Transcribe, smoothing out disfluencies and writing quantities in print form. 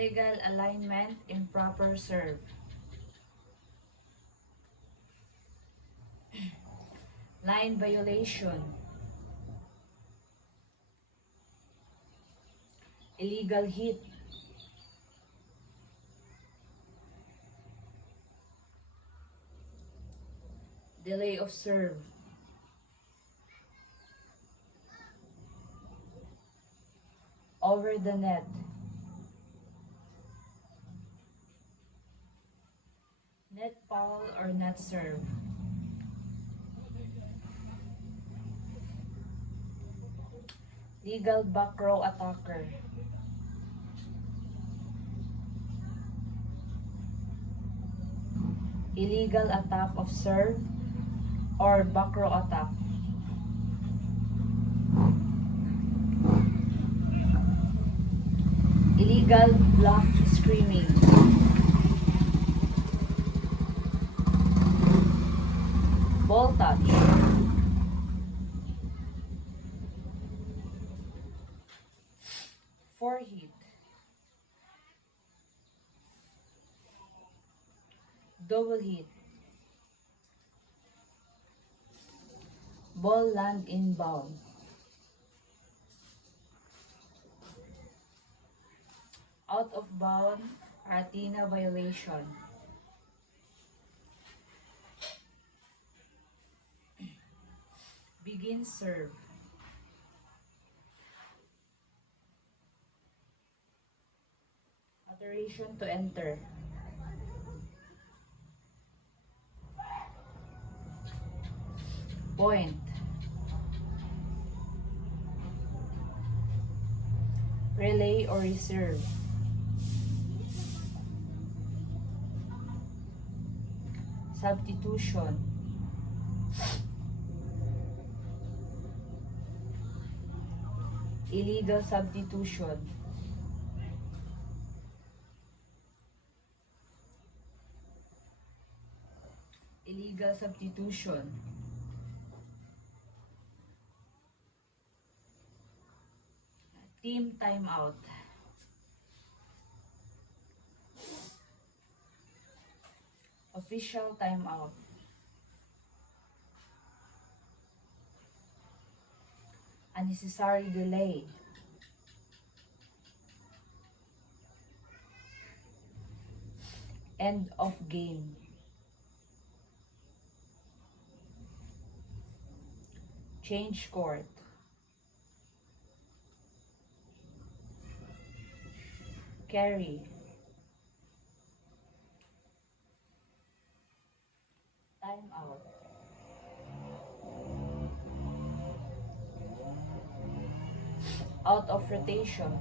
Illegal alignment, improper serve. Line violation. Illegal hit. Delay of serve. Over the net. Net foul or net serve. Legal back row attacker. Illegal attack of serve or back row attack. Illegal block screaming. Ball touch. Forehit. Double hit. Ball land inbound. Out of bound, Athena violation. Begin serve. Alteration to enter. Point. Relay or reserve. Substitution. Illegal substitution. Illegal substitution. Team timeout. Official timeout. Unnecessary delay. End of game. Change court. Carry. Time out. Out of rotation.